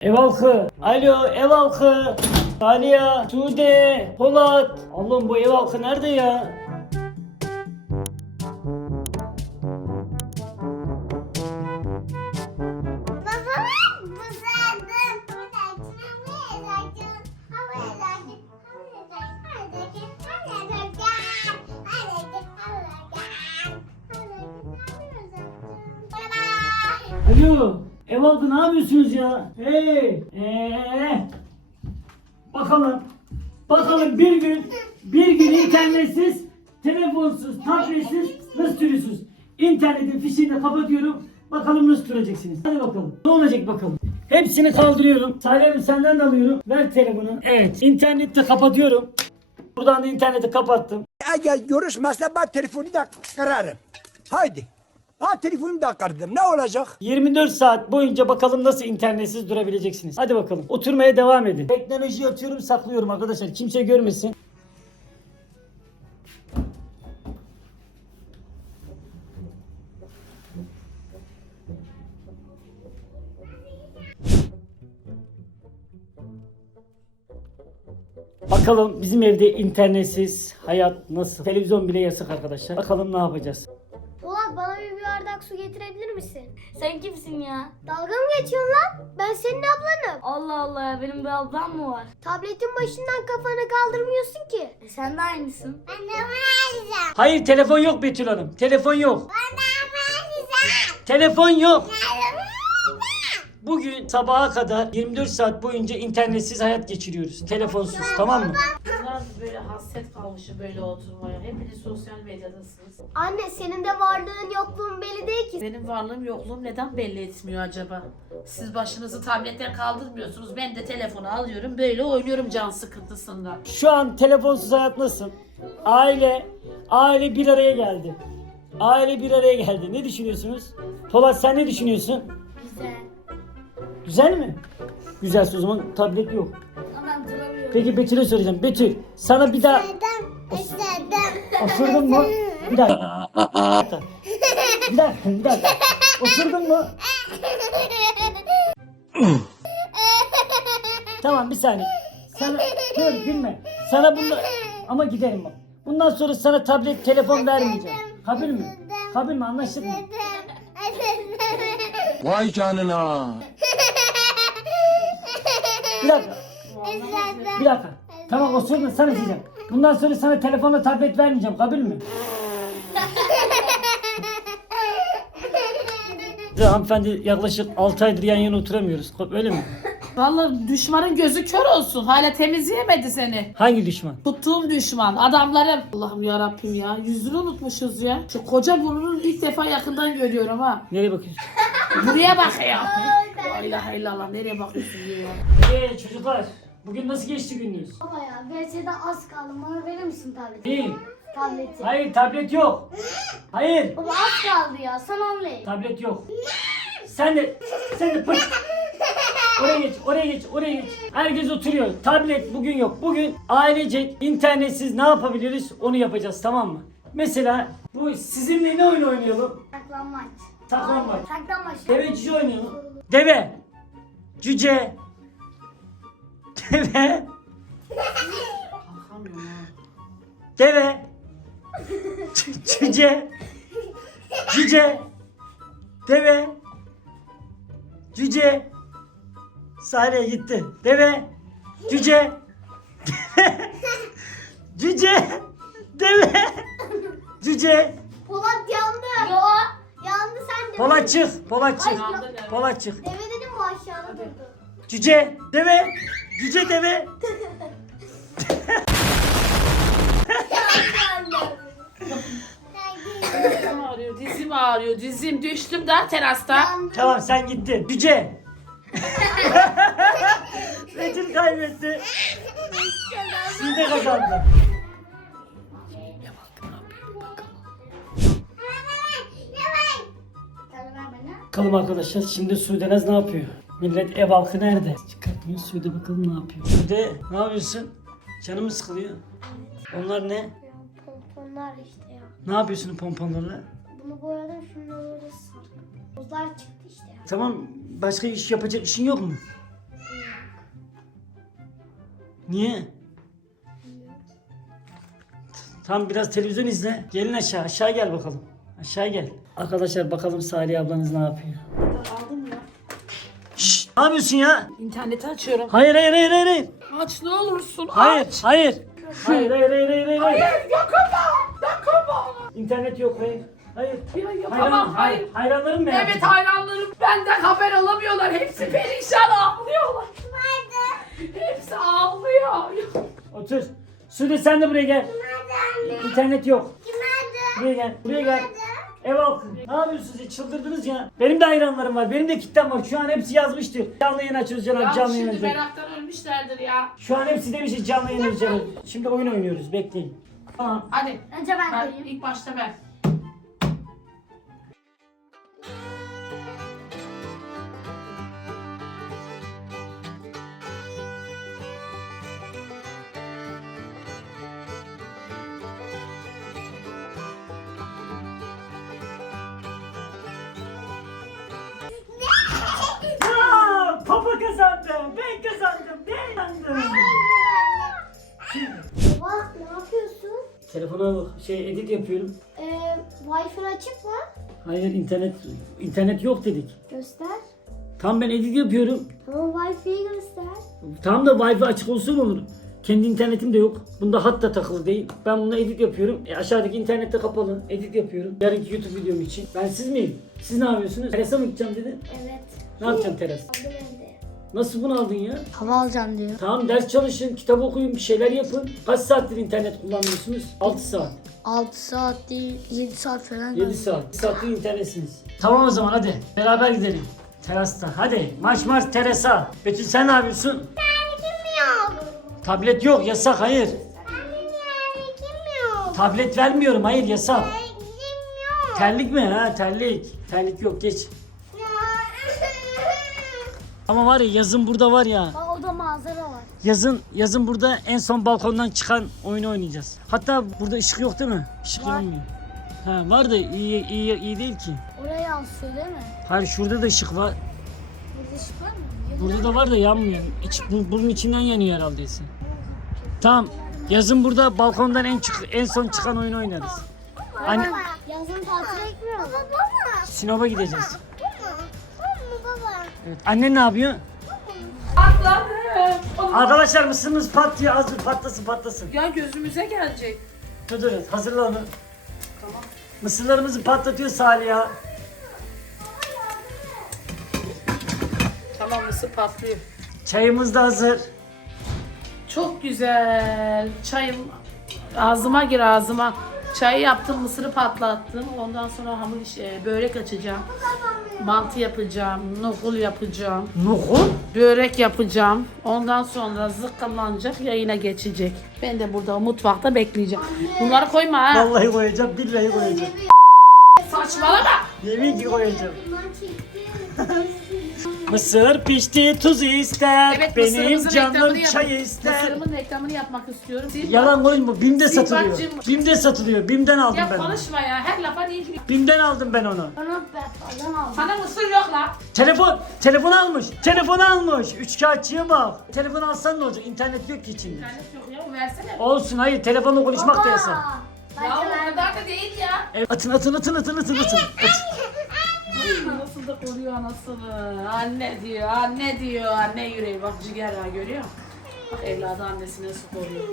Ev halkı. Alo ev halkı. Aliya, Sude, Polat. Allah'ım bu ev halkı nerede ya? Alo ev halkı ne yapıyorsunuz ya? Hey. Ee, bakalım. Bakalım bir gün bir gün internetsiz, telefonsuz, tabletsiz, nasıl sürüyorsunuz? İnternetin fişini de kapatıyorum. Bakalım nasıl süreceksiniz. Hadi bakalım. Ne olacak bakalım. Hepsini kaldırıyorum. Salya'nın senden de alıyorum. Ver telefonu. Evet. İnterneti kapatıyorum. Buradan da interneti kapattım. Eğer görüşmezse ben telefonu da kırarım. Haydi. Ha telefonu da kırdım. Ne olacak? 24 saat boyunca bakalım nasıl internetsiz durabileceksiniz. Hadi bakalım. Oturmaya devam edin. Teknolojiyi atıyorum saklıyorum arkadaşlar. Kimse görmesin. Bakalım bizim evde internetsiz hayat nasıl? Televizyon bile yasak arkadaşlar. Bakalım ne yapacağız? Bardak su getirebilir misin? Sen kimsin ya? Dalga mı geçiyorsun lan? Ben senin ablanım. Allah Allah ya benim bir ablam mı var? Tabletin başından kafanı kaldırmıyorsun ki. E sen de aynısın. Ben de alacağım. Hayır telefon yok Betül Hanım. Telefon yok. Ben de alacağım. Telefon yok. Bugün sabaha kadar 24 saat boyunca internetsiz hayat geçiriyoruz. Telefonsuz tamam mı? Bunlar böyle hasret kalmışı böyle oturmaya. Hepiniz sosyal medyadasınız. Anne senin de varlığın yokluğun belli değil ki. Benim varlığım yokluğum neden belli etmiyor acaba? Siz başınızı tabletten kaldırmıyorsunuz. Ben de telefonu alıyorum böyle oynuyorum can sıkıntısında. Şu an telefonsuz hayat nasıl? Aile, aile bir araya geldi. Aile bir araya geldi. Ne düşünüyorsunuz? Polat sen ne düşünüyorsun? Güzel. Güzel mi? Güzelse o zaman tablet yok. Peki Betül'e soracağım. Betül sana bir daha İstedim. osurdun mu? Bir dakika. Bir dakika. Bir dakika. Osurdun mu? Tamam bir saniye. Sana dur gülme. Sana bunu ama giderim bak. Bundan sonra sana tablet, telefon vermeyeceğim. Kabul mü? Kabul mü? Anlaştık mı? Vay canına. Bir dakika. Bir dakika. Tamam osurdun sana diyeceğim. Bundan sonra sana telefonla tablet vermeyeceğim. Kabul mü? Ya hanımefendi yaklaşık 6 aydır yan yana oturamıyoruz. Öyle mi? Vallahi düşmanın gözü kör olsun. Hala temizleyemedi seni. Hangi düşman? Tuttuğum düşman, adamlarım. Allah'ım ya Rabbim ya. Yüzünü unutmuşuz ya. Şu koca burnunu ilk defa yakından görüyorum ha. Nereye bakıyorsun? Buraya bak ya. La ilahe illallah nereye bakıyorsun ya? Eee çocuklar. Bugün nasıl geçti gününüz? Baba ya VS'de az kaldı. Bana verir misin tableti? Değil. Tableti. Hayır tablet yok. Hayır. Baba az kaldı ya. Sen anlayın. Tablet yok. Sen de sen de pırt. Oraya geç, oraya geç, oraya geç. Herkes oturuyor. Tablet bugün yok. Bugün ailecek internetsiz ne yapabiliriz onu yapacağız tamam mı? Mesela bu sizinle ne oyun oynayalım? Saklanmaç. Saklambaç. Saklanmaç. Deve cüce oynayalım. Deve. Cüce. Deve. Deve. Cü- Cüce. Cüce. Deve. Cüce. Salih gitti. Deve. Cüce. Deve. Cüce. Deve. Cüce. Polat yandı. Yo. Yandı sen de. Polat çık. Polat çık. Polat çık. Deve dedim bu aşağıda durdu. Cüce. Deve. Cüce deve. Dizim ağrıyor, dizim ağrıyor, dizim düştüm daha terasta. Tamam sen gittin. Cüce. Betül kaybetti. Siz de kazandı. Tabii ver bana. Bakalım arkadaşlar şimdi Sudenaz ne yapıyor? Millet ev halkı nerede? Çıkartmıyor Sude bakalım ne yapıyor. Sude ne yapıyorsun? Canımı sıkılıyor. Onlar ne? Pomponlar işte ya. Ne yapıyorsun pomponlarla? Bunu boyadım şunu böyle sardım. Buzlar çıktı işte ya. Tamam başka iş yapacak işin yok mu? Niye? Tamam biraz televizyon izle. Gelin aşağı. Aşağı gel bakalım. Aşağı gel. Arkadaşlar bakalım Salih ablanız ne yapıyor. Ne yapıyorsun ya? İnterneti açıyorum. Hayır hayır hayır hayır. Hayır Aç ne olursun hayır aç. hayır. Hayır hayır hayır hayır. hayır. Hayır dokunma. Dokunma. İnternet yok hayır. Hayır. Ya yapamam hayır. Hayranlarım merak Evet hayranlarım benden haber alamıyorlar. Hepsi perişan ağlıyorlar. Hepsi ağlıyor. Otur. Sude sen de buraya gel. İnternet yok. Buraya gel. Buraya gel. Ev halkı. Ne yapıyorsunuz ya? Çıldırdınız ya. Benim de hayranlarım var. Benim de kitlem var. Şu an hepsi yazmıştır. Canlı yayın açıyoruz Can abi. Ya Canlı yayın şimdi açıyoruz. meraktan ölmüşlerdir ya. Şu an hepsi demiş canlı yayın açacağız. Şimdi oyun oynuyoruz. Bekleyin. Tamam. Hadi. Önce ben Ben, koyayım. ilk başta ben. Papa kazandı. Ben kazandım. Ben kazandım. Baba ne yapıyorsun? Telefona bak. Şey edit yapıyorum. Ee, Wi-Fi açık mı? Hayır internet internet yok dedik. Göster. Tam ben edit yapıyorum. Tamam Wi-Fi'yi göster. Tam da Wi-Fi açık olsa mı olur? Kendi internetim de yok. Bunda hat da takılı değil. Ben bununla edit yapıyorum. E, aşağıdaki internette kapalı. Edit yapıyorum. Yarınki YouTube videom için. Ben siz miyim? Siz ne yapıyorsunuz? Terasa mı gideceğim dedi. Evet. Ne yapacaksın teras? Aldım evde. Nasıl bunu aldın ya? Hava alacağım diyor. Tamam ders çalışın, kitap okuyun, bir şeyler yapın. Kaç saattir internet kullanmıyorsunuz? 6 saat, 6 saat değil 7 saat falan. 7 saat. 1 saattir internetsiniz. Tamam o zaman hadi. Beraber gidelim. Terasta. Hadi. Marş marş terasa. Betül sen ne yapıyorsun? Tablet yok yasak hayır. Tablet vermiyorum hayır yasak. Terlik mi ha terlik. Terlik yok geç. Ama var ya yazın burada var ya. Aa, o da manzara var. Yazın yazın burada en son balkondan çıkan oyunu oynayacağız. Hatta burada ışık yok değil mi? Işık Var. yanmıyor. Ha var da iyi iyi iyi değil ki. Oraya yansıyor değil mi? Hayır şurada da ışık var. Burada ışık var mı? Burada da var da yanmıyor. İç, bu, bunun içinden yanıyor herhalde. Tamam. Yazın burada balkondan en çık en son çıkan oyunu oynarız. Anne Yazın tatile gitmiyor mu? Baba. Sinop'a gideceğiz. Evet. Annen ne yapıyor? Atladım. Arkadaşlar mısırınız pat diye hazır patlasın patlasın. Ya gözümüze gelecek. Dur dur hazırla onu. Mısırlarımızı patlatıyor Salih ya. Tamam mısır patlıyor. Çayımız da hazır. Çok güzel. Çayım ağzıma gir ağzıma. Çayı yaptım, mısırı patlattım. Ondan sonra hamur iş, e, börek açacağım. Mantı yapacağım, nohul yapacağım, Nohul. börek yapacağım. Ondan sonra zıkkımlanacak, yayına geçecek. Ben de burada mutfakta bekleyeceğim. Bunları koyma ha. Vallahi koyacağım, billahi koyacağım. Saçmalama. Yemin ki koyacağım. Bundan. Mısır pişti, tuz ister. Evet, Benim mısırımızın canım reklamını yap- çay ister. Mısırımın reklamını yapmak istiyorum. Sil- Yalan konuşma. Bim'de satılıyor. bacım. Bim'de satılıyor. Bim'den aldım Ya ben. onu. konuşma ya. Her lafa niye Bim'den aldım ben onu. Bana ben aldım. Sana mısır yok la. Telefon, telefon almış. Telefon almış. Üç kağıtçıya bak. Telefon alsan ne olacak? İnternet yok ki içinde. İnternet yok ya. Versene. Olsun hayır telefonla konuşmak da yasak. Ya o kadar da değil ya. Evet, atın atın atın atın atın atın. At. Nasıl da koruyor anasını. Anne diyor, anne diyor. Anne yüreği bak ciğer ha görüyor musun? Bak evladı annesine su koruyor.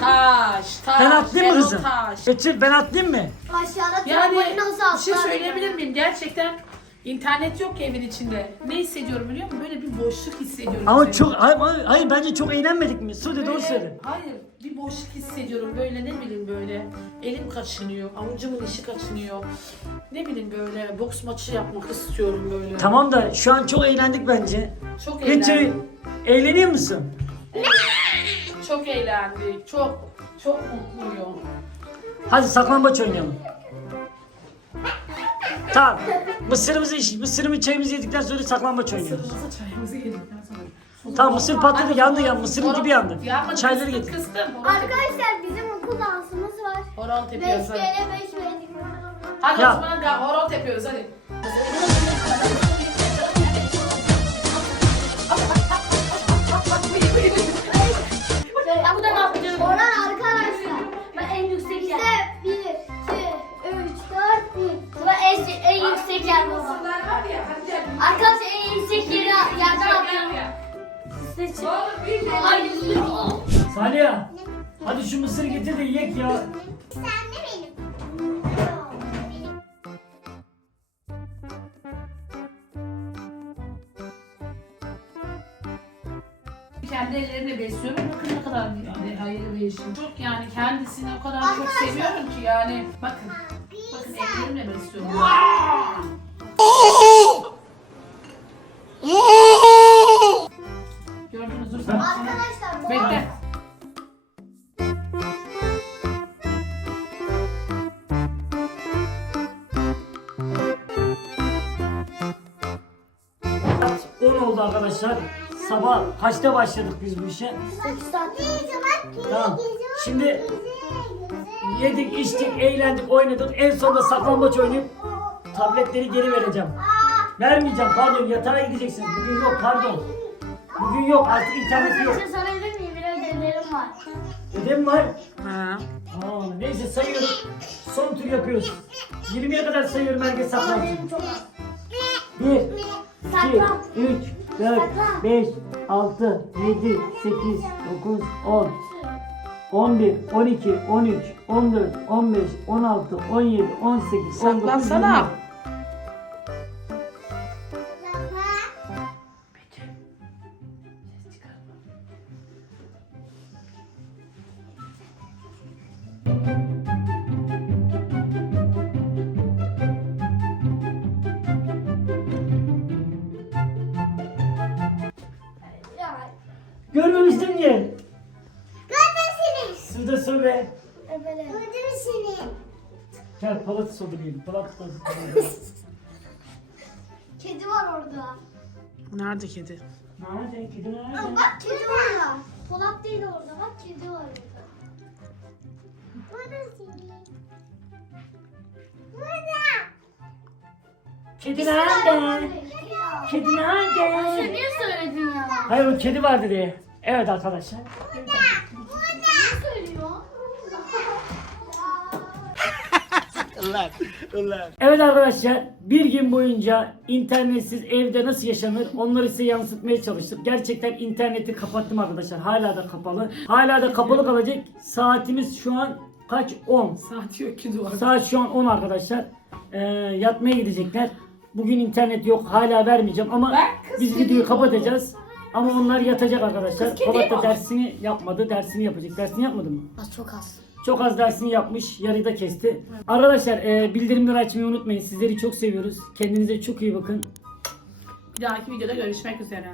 Taş, taş. Ben atlayayım mı Erol kızım? Taş. Betül ben atlayayım mı? Aşağıda Yani trambolin olsa bir şey atlardım söyleyebilir miyim? Gerçekten internet yok ki evin içinde. Ne hissediyorum biliyor musun? Böyle bir boşluk hissediyorum. Ama çok hayır, hayır, bence çok eğlenmedik mi? Sude doğru söyle. Hayır, bir boşluk hissediyorum böyle ne bileyim böyle. Elim kaçınıyor, avucumun işi kaçınıyor. Ne bileyim böyle boks maçı yapmak istiyorum böyle. Tamam da şu an çok eğlendik bence. Çok Betül eğlendik. eğleniyor musun? Çok eğlendik. Çok çok mutluyum. Hadi saklambaç oynayalım. Tamam. Mısırımızı, iç- mısırımı çayımızı yedikten sonra saklambaç oynuyoruz. Sırrımızı çayımızı yedikten sonra. Tamam mısır patladı yandı ya mısırın dibi yandı. Yanmadı, Çayları kıstım, getir. Kıstım. Horon. Arkadaşlar bizim okul dansımız var. Horon 5 tepiyoruz hadi. kere 5 verdik. Hadi Ya. o zaman ga- horon tepiyoruz hadi. Saniye. Hadi şu mısırı getir de yiyek ya. Sen de benim. Kendi ellerimle besliyorum. Bakın ne kadar yani hayırlı bir işim. Çok yani kendisini o kadar çok seviyorum ki yani. Bakın. Bakın ellerimle besliyorum. Arkadaşlar bu Bekle. Saat 10 oldu arkadaşlar. Sabah kaçta başladık biz bu işe? 8 saat. Tamam. Şimdi yedik, içtik, eğlendik, oynadık. En sonunda saklambaç oynayıp tabletleri geri vereceğim. Vermeyeceğim pardon yatağa gideceksiniz. Bugün yok pardon. Bugün yok artık internet yok. Bir şey sorabilir miyim? Biraz ellerim var. Ödem var. Ha. Aa, neyse sayıyorum. Son tur yapıyoruz. 20'ye kadar sayıyorum herkes saklansın. Benim çok az. 1, 2, Saklan. 3, 4, Saklan. 5, 6, 7, 8, 9, 10, 11, 12, 13, 14, 15, 16, 17, 18, 19, 20. Saklansana. Gel palat sodu yiyelim. Palat sodu. Kedi var orada. Nerede kedi? Nerede? Kedi nerede? Bak kedi var. Polat değil orada. Bak kedi var orada. Burada seni. Burada. Kedi nerede? Kedi Sen nerede? niye söyledin ya? Hayır o kedi vardı diye. Evet arkadaşlar. Niye Evet arkadaşlar bir gün boyunca internetsiz evde nasıl yaşanır onları size yansıtmaya çalıştık. Gerçekten interneti kapattım arkadaşlar. Hala da kapalı. Hala da kapalı kalacak. Saatimiz şu an kaç? 10. Saat yok ki duvar. Saat şu an 10 arkadaşlar. Ee, yatmaya gidecekler. Bugün internet yok. Hala vermeyeceğim ama Ben kız biz videoyu kapatacağız. Ama onlar yatacak arkadaşlar. Kız Polat da dersini yapmadı. Dersini yapacak. Dersini yapmadı mı? Az çok az. Çok az dersini yapmış, yarıda kesti. Arkadaşlar e, bildirimleri açmayı unutmayın. Sizleri çok seviyoruz. Kendinize çok iyi bakın. Bir dahaki videoda görüşmek üzere.